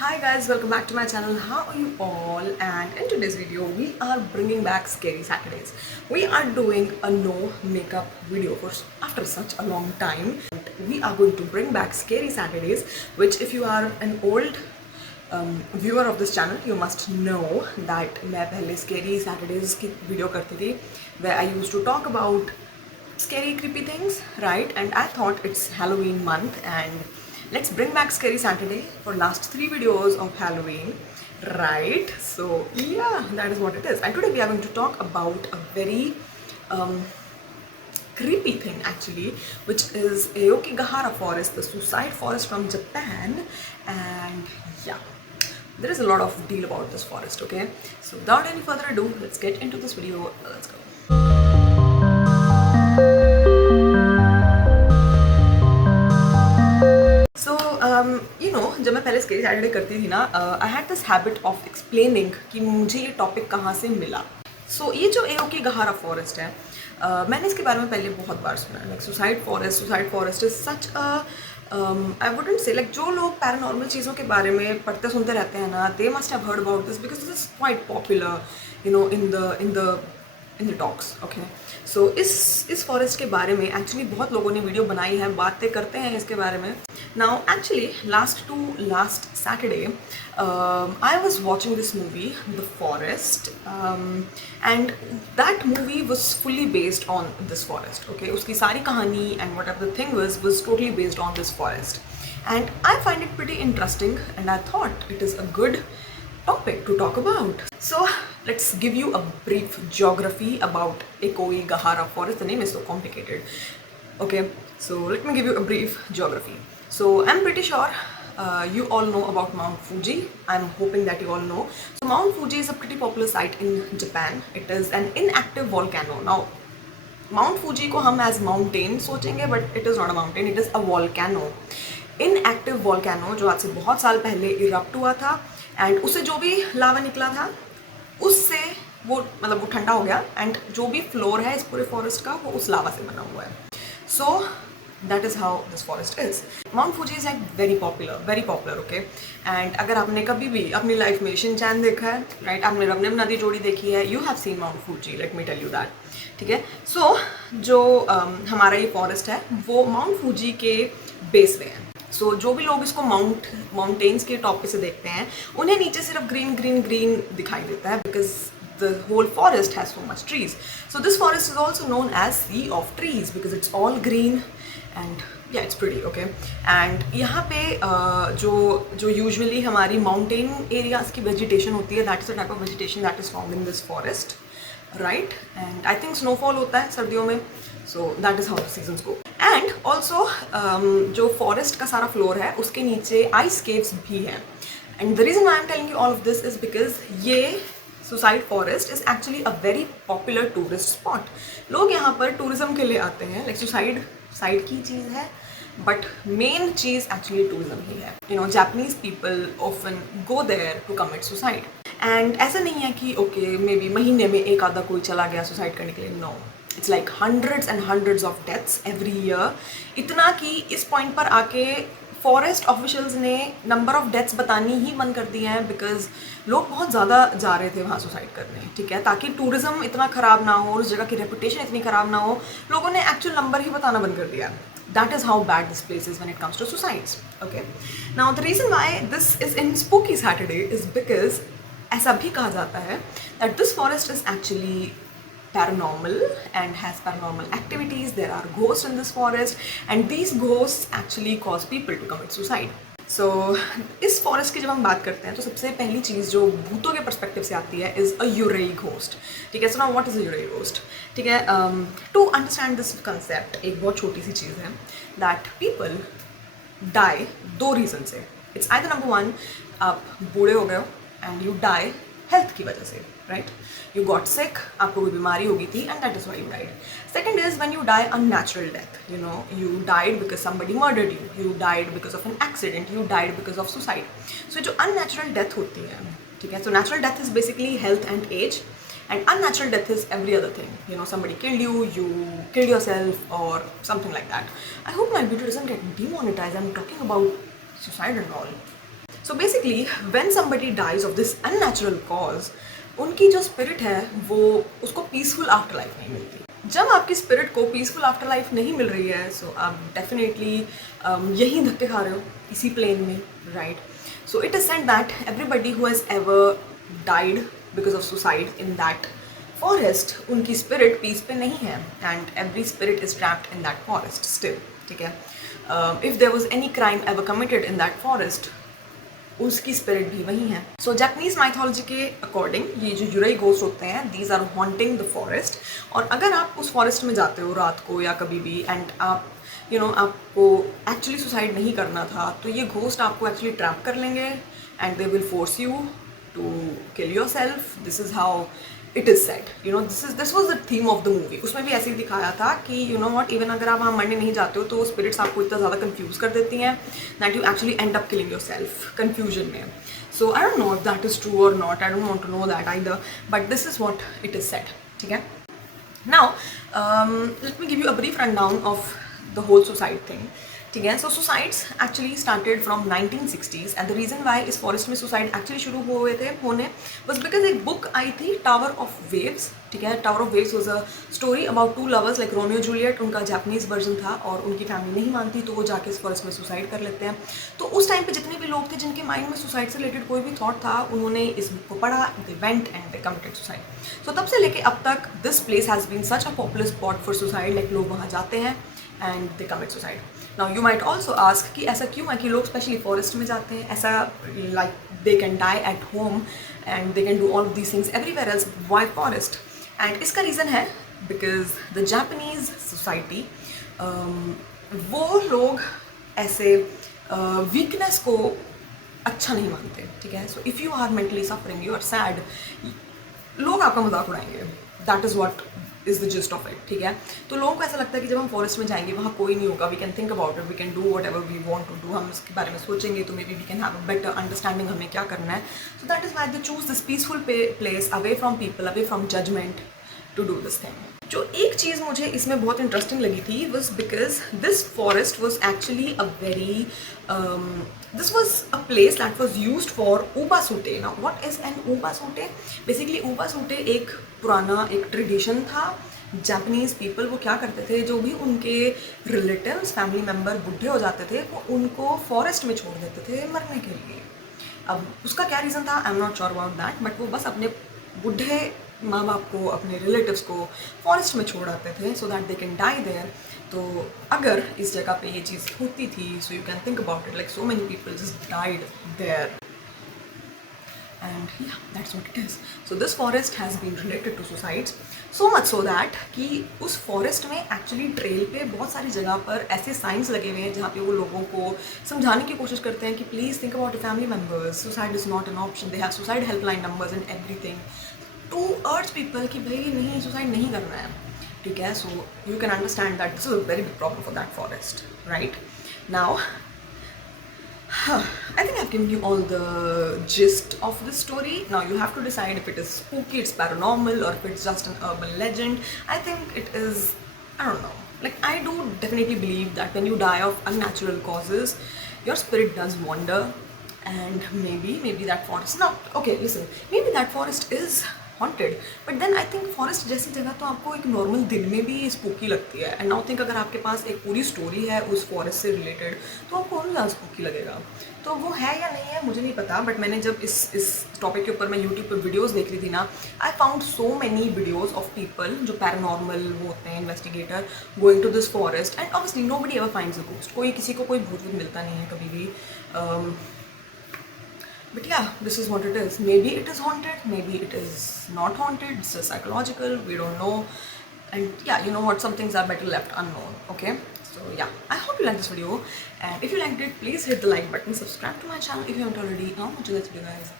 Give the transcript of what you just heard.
Hi guys, welcome back to my channel. How are you all? And in today's video we are bringing back scary Saturdays. We are doing a no makeup video for after such a long time. We are going to bring back scary Saturdays, which if you are an old viewer of this channel, you must know that मैं पहले scary Saturdays की video करती थी, where I used to talk about scary creepy things, right? And I thought it's Halloween month and let's bring back scary Saturday for last 3 videos of Halloween, right? So yeah, that is what it is. And today we are going to talk about a very creepy thing actually, which is Aokigahara Forest, the suicide forest from Japan. And yeah, there is a lot of deal about this forest, okay? So without any further ado, let's get into this video. Let's go. जब मैं पहले scary Saturday करती थी ना, I had this habit of explaining कि मुझे ये topic कहाँ से मिला. सो ये जो एओकिगाहारा फॉरेस्ट है, मैंने इसके बारे में पहले बहुत बार सुना है. Like suicide forest is such I wouldn't say like जो लोग पैरानॉर्मल चीज़ों के बारे में पढ़ते सुनते रहते हैं ना, they must have heard about this because this is quite popular in the talks. Okay, so इस फॉरेस्ट के बारे में एक्चुअली बहुत लोगों ने वीडियो बनाई है, बातें करते हैं इसके बारे में. Now actually last Saturday I was watching this movie The Forest, and that movie was fully based on this forest. Okay, उसकी सारी कहानी and whatever the thing was totally based on this forest, and I find it pretty interesting and I thought it is a good topic to talk about. So let's give you a brief geography about Aokigahara Forest. The name is so complicated. Okay, so let me give you a brief geography. So I'm pretty sure you all know about Mount Fuji. I'm hoping that you all know. So Mount Fuji is a pretty popular site in Japan. It is an inactive volcano. Now Mount Fuji को हम as mountain सोचेंगे, but it is not a mountain. It is a volcano. Inactive volcano जो आज से बहुत साल पहले erupt हुआ था, and उससे जो भी लावा निकला था उससे वो मतलब वो ठंडा हो गया, and जो भी फ्लोर है इस पूरे फॉरेस्ट का वो उस लावा से बना हुआ है. So that is how this forest is. Mount Fuji is like very popular, okay? And अगर आपने कभी भी अपनी लाइफ में शिनचैन देखा है, right? आपने रमनेम नदी जोड़ी देखी है, you have seen Mount Fuji, let me tell you that. ठीक है? So जो हमारा ये फॉरेस्ट है वो माउंट फूजी के बेस पे है. सो जो भी लोग इसको माउंटेन्स के टॉप पे से देखते हैं उन्हें नीचे सिर्फ ग्रीन दिखाई देता है, because the whole forest has so much trees. So this forest is also known as sea of trees because it's all green and yeah, it's pretty, okay? And यहाँ पे जो usually हमारी mountain areas की vegetation होती है, that is the type of vegetation that is found in this forest, right? And I think snowfall होता है सर्दियों में, so that is how the seasons go. And also जो forest का सारा floor है उसके नीचे ice caves भी हैं. And the reason why I'm telling you all of this is because ये suicide forest is actually a very popular tourist spot. लोग यहाँ पर टूरिज्म के लिए आते हैं. लाइक सुसाइड की चीज़ है, बट मेन चीज़ एक्चुअली टूरिज्म ही है. You know, Japanese people often go there to commit suicide. And ऐसा नहीं है कि ओके मे बी महीने में एक आधा कोई चला गया सुसाइड करने के लिए. No, it's like hundreds and hundreds of deaths every year. इतना कि इस पॉइंट पर आके फॉरेस्ट ऑफिशियल्स ने नंबर ऑफ डेथ्स बतानी ही बंद कर दिए हैं, बिकॉज लोग बहुत ज़्यादा जा रहे थे वहाँ सुसाइड करने. ठीक है, ताकि टूरिज्म इतना ख़राब ना हो, उस जगह की रेपुटेशन इतनी ख़राब ना हो, लोगों ने एक्चुअल नंबर ही बताना बंद कर दिया. That is how bad this place is when it comes to suicides. Okay, now the reason why this is in spooky Saturday is because ऐसा भी कहा जाता है that this forest is actually paranormal and has paranormal activities. There are ghosts in this forest and these ghosts actually cause people to commit suicide. So इस forest की जब हम बात करते हैं तो सबसे पहली चीज़ जो भूतों के परस्पेक्टिव से आती है इज़ अ यूरेई घोस्ट. ठीक है, so now what is a yurei ghost? ठीक है, टू अंडरस्टैंड दिस कंसेप्ट एक बहुत छोटी सी चीज़ है दैट पीपल डाई 2 रीज़न से. इट्स आइदर नंबर 1 आप बूढ़े हो गए हो एंड यू डाई हेल्थ की वजह से, राइट? यू गॉट सिक, आपको कोई बीमारी हो गई थी and that is why you died. Second is when you die unnatural death. You know, you died because somebody murdered you, you died because of an accident, you died because of suicide. So जो unnatural death होती है, ठीक है, so natural death is basically health and age, and unnatural death is every other thing. You know, somebody killed you, you killed yourself or something like that. I hope my video doesn't get demonetized. I'm talking about suicide and all. So basically when somebody dies of this unnatural cause, उनकी जो spirit है वो उसको peaceful after life नहीं मिलती। जब आपकी spirit को पीसफुल आफ्टर लाइफ नहीं मिल रही है, सो आप डेफिनेटली यहीं धक्के खा रहे हो इसी प्लेन में, right? So it is said that everybody who has ever died because of suicide in that forest, उनकी स्पिरिट पीस पे नहीं है, and every spirit is trapped in that forest still, ठीक है? If there was any crime ever committed in that forest, उसकी spirit भी वही है। सो जापानीज माइथोलॉजी के अकॉर्डिंग ये जो युराई घोस्ट होते हैं, these are haunting the forest. और अगर आप उस फॉरेस्ट में जाते हो रात को या कभी भी, एंड आप आपको एक्चुअली सुसाइड नहीं करना था, तो ये घोस्ट आपको एक्चुअली ट्रैप कर लेंगे and they will force you to kill yourself. This is how it is set, this was the theme of the movie. उसमें भी ऐसे ही दिखाया था कि व्हाट, इवन अगर आप वहाँ मरने नहीं जाते हो तो स्पिरिट्स आपको इतना ज़्यादा कंफ्यूज कर देती हैं that you actually end up killing yourself confusion में। So I don't know if that is true और not, I don't want to know that either, but this is what it is set, ठीक है? Now let me give you a brief rundown of the whole suicide thing, ठीक है? So suicides actually started from 1960s, and the reason why इस forest में suicide actually शुरू हुए थे होने बस बिकॉज एक बुक आई थी टावर ऑफ वेव्स, ठीक है? Tower of waves was a story about to lovers like Romeo Juliet. उनका जापानीज वर्जन था और उनकी फैमिली नहीं मानती, तो वो जाके इस फॉरेस्ट में सुसाइड कर लेते हैं। तो उस टाइम पे जितने भी लोग थे जिनके माइंड में सुसाइड से रिलेटेड कोई भी थॉट था, उन्होंने इस बुक को पढ़ा, they went and they committed suicide. So तब से लेके अब तक this place has been such a popular spot for suicide, like लोग वहाँ जाते हैं and they commit suicide. Now you might also ask कि ऐसा क्यों है कि लोग स्पेशली फॉरेस्ट में जाते हैं? ऐसा like they can die at home and they can do all of these things everywhere else, why forest? And इसका रीज़न है बिकॉज द जापानीज सोसाइटी, वो लोग ऐसे वीकनेस को अच्छा नहीं मानते, ठीक है? So if you are mentally suffering, you are sad, लोग आपका मजाक उड़ाएंगे। That is what is the gist of it, ठीक है? तो लोगों को ऐसा लगता है कि जब हम फॉरेस्ट में जाएंगे वहाँ कोई नहीं होगा, we can think about it, we can do whatever we want to do, हम इसके बारे में सोचेंगे तो maybe we can have a better understanding हमें क्या करना है। So that is why they choose this peaceful place away from people, away from judgment to do this thing. जो एक चीज़ मुझे इसमें बहुत इंटरेस्टिंग लगी थी was because this forest was actually a very this was a place that was used for ubasute. Now what is an ubasute? Basically ubasute एक पुराना एक ट्रेडिशन था। जापानीज पीपल वो क्या करते थे, जो भी उनके रिलेटिव्स फैमिली मेम्बर बुढ़े हो जाते थे वो उनको फॉरेस्ट में छोड़ देते थे मरने के लिए। अब उसका क्या रीज़न था, I am not sure about that, but वो बस अपने बुढ़े माँ बाप को, अपने रिलेटिव्स को फॉरेस्ट में छोड़ आते थे so that they can die there. तो अगर इस जगह पे ये चीज़ होती थी, so you can think about it, like so many people just died there, and yeah, that's what it is. So this forest has been related to suicides, so much so that कि उस forest में actually trail पे बहुत सारी जगह पर ऐसे science लगे हुए हैं जहाँ पे वो लोगों को समझाने की कोशिश करते हैं कि please think about your family members, suicide is not an option, they have suicide helpline numbers and everything to urge people कि भाई नहीं, सुसाइड नहीं करना है, ठीक है? So you can understand that this is a very big problem for that forest, right? Now I think I've given you all the gist of the story. Now you have to decide if it is spooky, it's paranormal, or if it's just an urban legend. I think it is, I don't know. Like, I do definitely believe that when you die of unnatural causes, your spirit does wander, and maybe that forest. Now, okay, listen. Maybe that forest is haunted, but then I think forest जैसी जगह तो आपको एक normal दिन में भी spooky लगती है। एंड नाउ थिंक अगर आपके पास एक पूरी स्टोरी है उस फॉरेस्ट से रिलेटेड तो आपको और ज़्यादा स्पूकी लगेगा। तो वो है या नहीं है मुझे नहीं पता, बट मैंने जब इस टॉपिक के ऊपर मैं यूट्यूब पर वीडियोज़ देख रही थी ना, I found so many videos of people जो पैरानॉर्मल वो होते हैं, investigator, going to this forest, and obviously nobody ever finds a ghost. कोई किसी को कोई भूत वूत मिलता नहीं है कभी भी। But yeah, this is what it is. Maybe it is haunted, maybe it is not haunted, it's just psychological, we don't know. And yeah, you know what, some things are better left unknown, okay? So yeah, I hope you liked this video, and if you liked it, please hit the like button, subscribe to my channel if you haven't already. I'll see you guys.